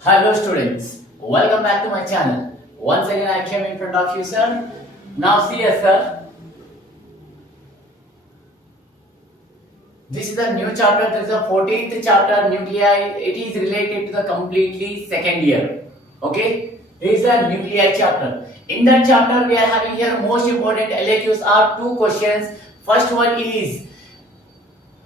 Hello students, welcome back to my channel. Once again I came in front of you sir. Now see here sir, this is a new chapter, this is the 14th chapter nuclei. It is related to the completely second year. Okay, it is a nuclei chapter. In that chapter we are having here most important LAQs are two questions. First one is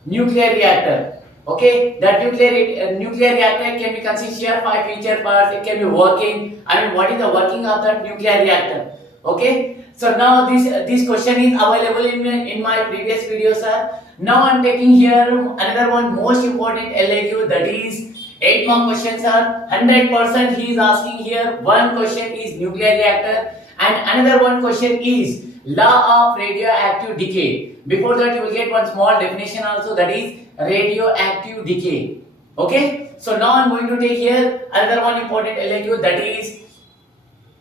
nuclear reactor. Okay, that nuclear reactor can be consist of five feature parts. It can be working. I mean, what is the working of that nuclear reactor? Okay, so now this question is available in my previous video, sir. Now I'm taking here another one most important LAQ, that is 8 mark questions are 100%. He is asking here one question is nuclear reactor and another one question is law of radioactive decay. Before that you will get one small definition also, that is radioactive decay. Okay, so now I'm going to take here another one important LAQ, that is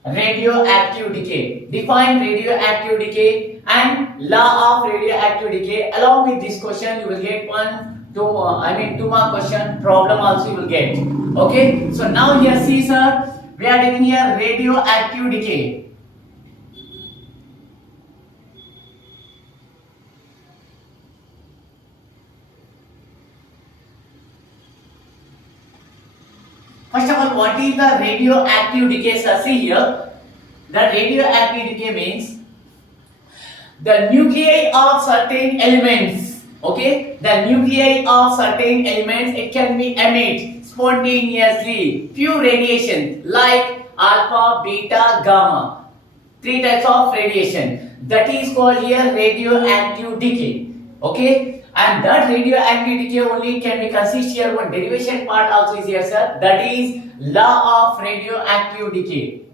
radioactive decay. Define radioactive decay and law of radioactive decay. Along with this question you will get two mark question problem also you will get. Okay, so now here see sir, we are taking here radioactive decay. First of all, what is the radioactive decay? Sir, see here, the radioactive decay means the nuclei of certain elements. Okay, the nuclei of certain elements, it can be emit spontaneously few radiation like alpha, beta, gamma. Three types of radiation. That is called here radioactive decay. Okay, and that radioactive decay only can be consist here one derivation part also is here sir, that is law of radioactive decay.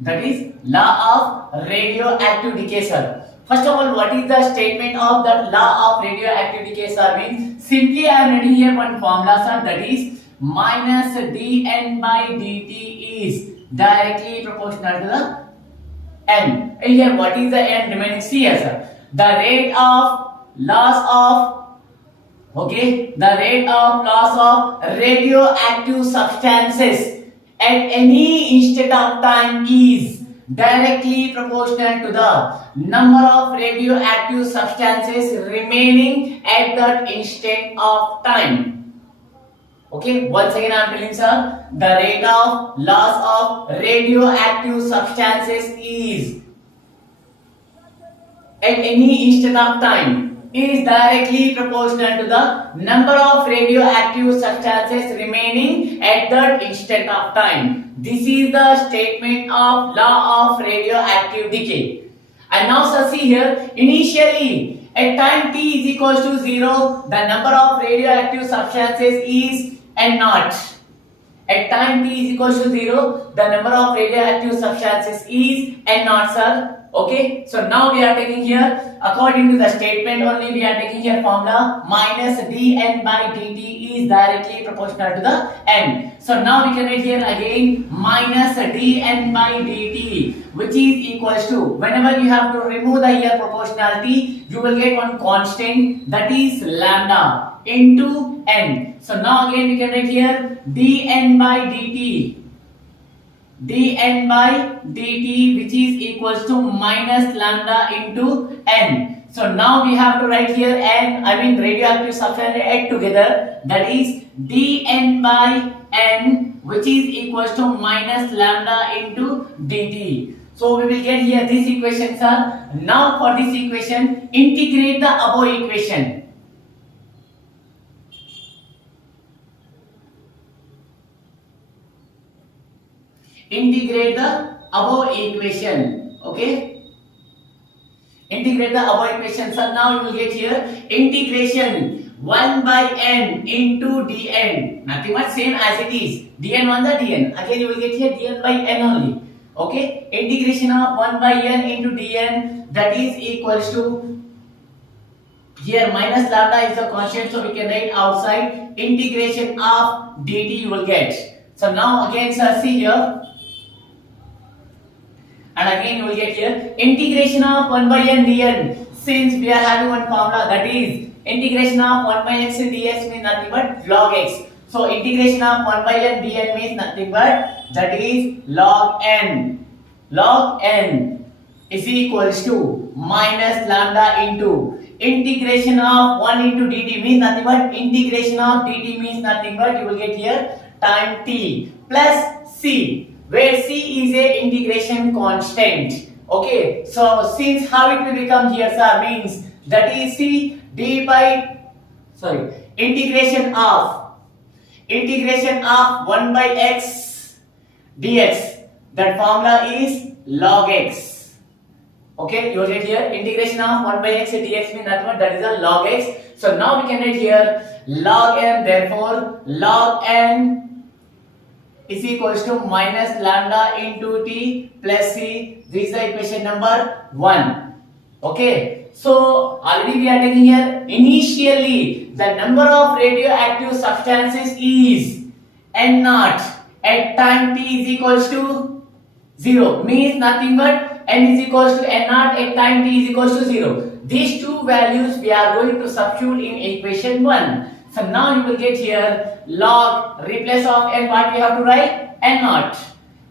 That is law of radioactive decay sir. First of all, what is the statement of that law of radioactive decay sir means? Simply I am writing here one formula sir, that is minus dN by dt is directly proportional to the n. And here what is the n remaining? See here sir, the rate of loss of radioactive substances at any instant of time is directly proportional to the number of radioactive substances remaining at that instant of time. Okay, once again I am telling sir, the rate of loss of radioactive substances is at any instant of time is directly proportional to the number of radioactive substances remaining at that instant of time. This is the statement of law of radioactive decay. And now sir, see here, initially at time t is equals to 0, the number of radioactive substances is n naught. At time t is equals to 0, the number of radioactive substances is n naught sir. Okay, so now we are taking here, according to the statement only, we are taking here formula minus dN by dt is directly proportional to the n. So now we can write here again minus dN by dt, which is equals to, whenever you have to remove the here proportionality, you will get one constant, that is lambda into n. So now again we can write here dN by dt, dN by dt, which is equals to minus lambda into n. So now we have to write here n, I mean radioactive substance add together, that is dN by n, which is equals to minus lambda into dt. So we will get here this equation sir. Now for this equation, integrate the above equation. Integrate the above equation. Okay, integrate the above equation sir. Now you will get here integration 1 by n into dn, nothing much same as it is, dn 1 the dn, again you will get here dn by n only. Okay, integration of 1 by n into dn, that is equals to, here minus lambda is the constant, so we can write outside, integration of dt you will get. So now again sir, see here, And again you will get here integration of 1 by n dn. Since we are having one formula, that is integration of 1 by x dx means nothing but log x. So integration of 1 by n dn means nothing but that is log n. Log n is equals to minus lambda into integration of 1 into dt means nothing but integration of dt means nothing but you will get here time t plus c, where c is a integration constant. Okay, so since how it will become here, sir, means that is c d by integration of 1 by x dx. That formula is log x. Okay, you will get here integration of 1 by x dx means nothing but that is a log x. So now we can write here log n, therefore log n is equals to minus lambda into t plus c. This is the equation number 1. Okay, so already we are taking here initially the number of radioactive substances is n naught at time t is equals to 0, means nothing but n is equals to n naught at time t is equals to 0. These two values we are going to substitute in equation 1. So now you will get here log, replace of n, what we have to write? N naught.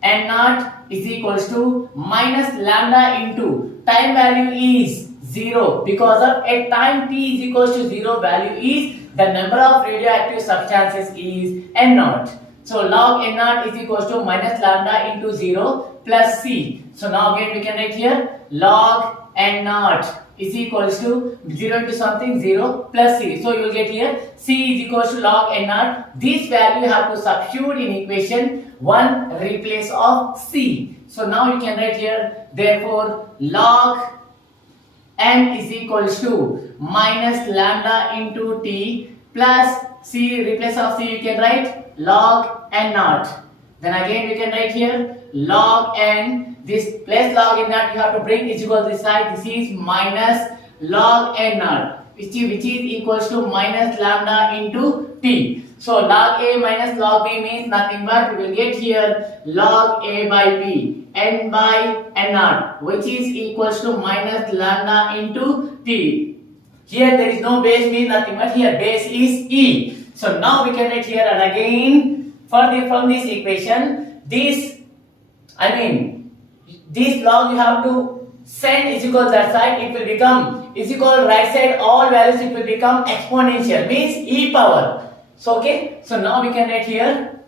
N naught is equals to minus lambda into time value is 0, because of at time t is equals to 0 value is the number of radioactive substances is n naught. So log n naught is equals to minus lambda into 0 plus c. So now again we can write here log n naught is equals to 0 into something 0 plus c. So you will get here c is equals to log n naught. This value you have to substitute in equation 1 replace of c. So now you can write here therefore log n is equals to minus lambda into t plus c, replace of c you can write log n naught. Then again we can write here log n, this plus log n naught you have to bring is equal to this side. This is minus log n naught which is equals to minus lambda into t. So log a minus log b means nothing but we will get here log a by b, n by n naught, which is equals to minus lambda into t. Here there is no base means nothing but here base is e. So now we can write here, and again from this equation this this log you have to send is equal that side, it will become is equal right side all values, it will become exponential means e power. So okay, so now we can write here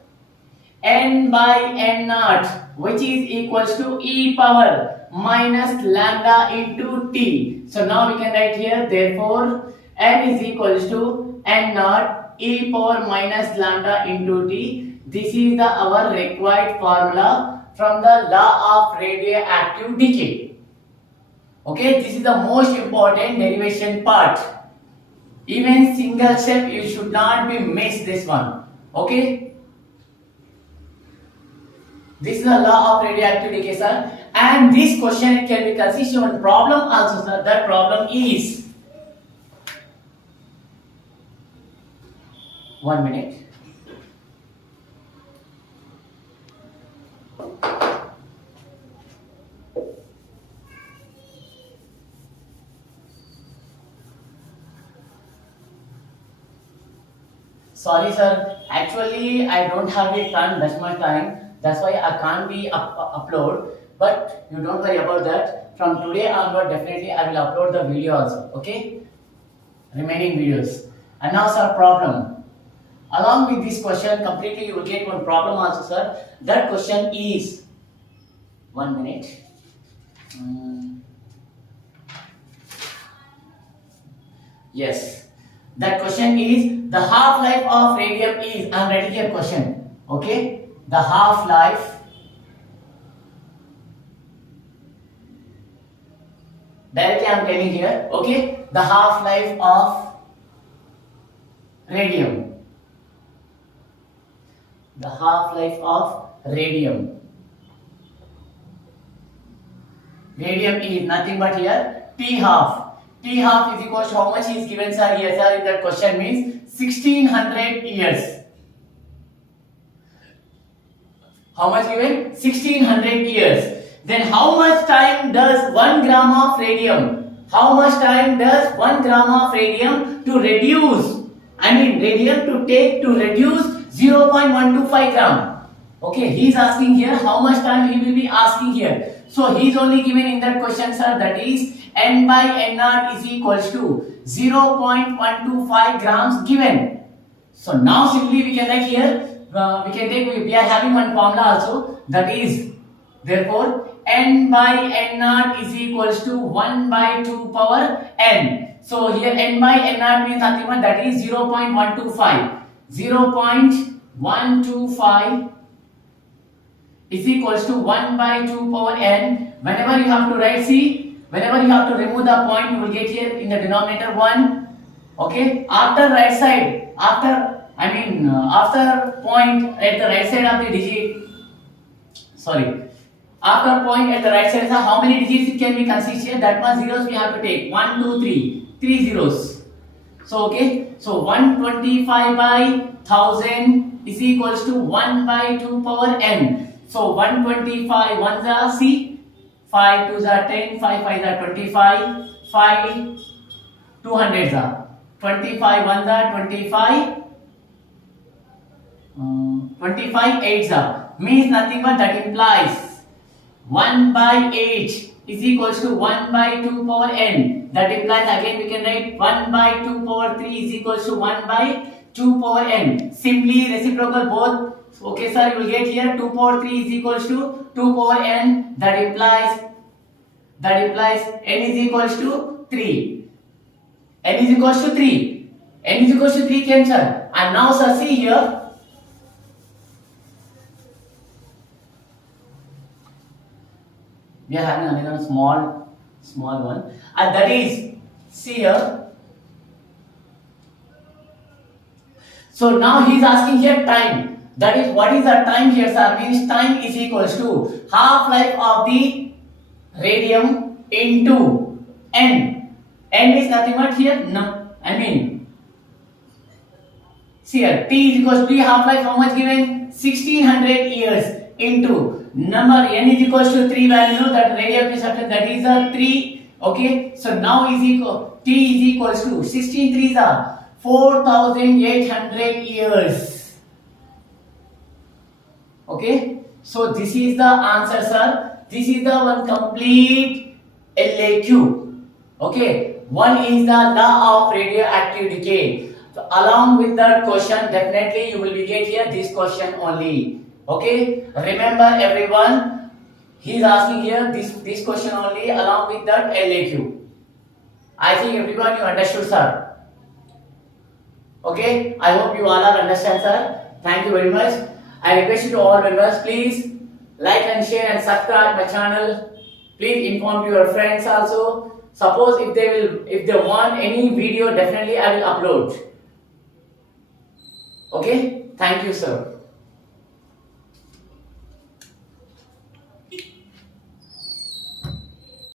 n by n naught which is equals to e power minus lambda into t. So now we can write here therefore n is equals to n naught e power minus lambda into t. This is our required formula from the law of radioactive decay. Okay, this is the most important derivation part. Even single step you should not be missed this one. Okay, this is the law of radioactive decay, sir, and this question can be consistent on problem also, sir. That problem is 1 minute. Sorry sir, actually I don't have it time that much time, that's why I can't be upload, but you don't worry about that. From today onward definitely I will upload the video also, okay, remaining videos. And now sir, problem along with this question completely you will get one problem also, sir. That question is 1 minute. Yes, that question is the half-life of radium is, I am writing here question, okay, the half-life, directly I am telling here, okay, the half-life of radium, the half-life of radium. Radium is nothing but here T half. T half is equal to how much is given, sir? Here, sir, in that question means 1600 years. How much given? 1600 years. Then how much time does 1 gram of radium? How much time does 1 gram of radium to reduce? Radium to take to reduce 0.125 gram. Okay, he is asking here how much time he will be asking here. So he is only given in that question, sir, that is N by N naught is equals to 0.125 grams given. So now simply we can write here, we are having one formula also, that is therefore N by N naught is equals to 1 by 2 power N. So here N by N naught means nothing but that is 0.125. 0.125 is equals to 1 by 2 power N. Whenever you have to write, see, whenever you have to remove the point, you will get here in the denominator 1. Okay, after right side, after point at the right side of the digit, after point at the right side, so how many digits it can be considered here? That much zeros we have to take. 1, 2, 3. 3 zeros. So okay, so 125 by 1000 is equals to 1 by 2 power N. So 125 ones are, see, 5 2s are 10, 5 5s are 25, 5 200s are 25 ones are 25, 25 8s are, means nothing but that implies 1 by 8 is equals to 1 by 2 power N. That implies again we can write 1 by 2 power 3 is equals to 1 by 2 power N. Simply reciprocal both. Okay sir, you will get here 2 power 3 is equals to 2 power N. That implies N is equals to 3. N is equals to 3. N is equals to 3 came, sir. And now sir, see here. We are having another small one, and that is, see here. So now he is asking here time. That is, what is the time here, sir? Means time is equals to half-life of the radium into N. N is nothing but here, see here, T is equals to half-life, how much given? 1600 years into number N is equals to 3 value, that radioactive substance, that is a 3. Okay, so now is equal, T is equals to 16 3s are 4800 years. Okay, so this is the answer, sir. This is the one complete LAQ. Okay, one is the law of radioactive decay. So along with that question, definitely you will be get here this question only. Okay, remember everyone, he is asking here this question only along with that LAQ. I think everyone you understood, sir. Okay, I hope you all are understand, sir. Thank you very much. I request you to all members, please like and share and subscribe my channel. Please inform your friends also. Suppose if they want any video, definitely I will upload. Okay, thank you, sir.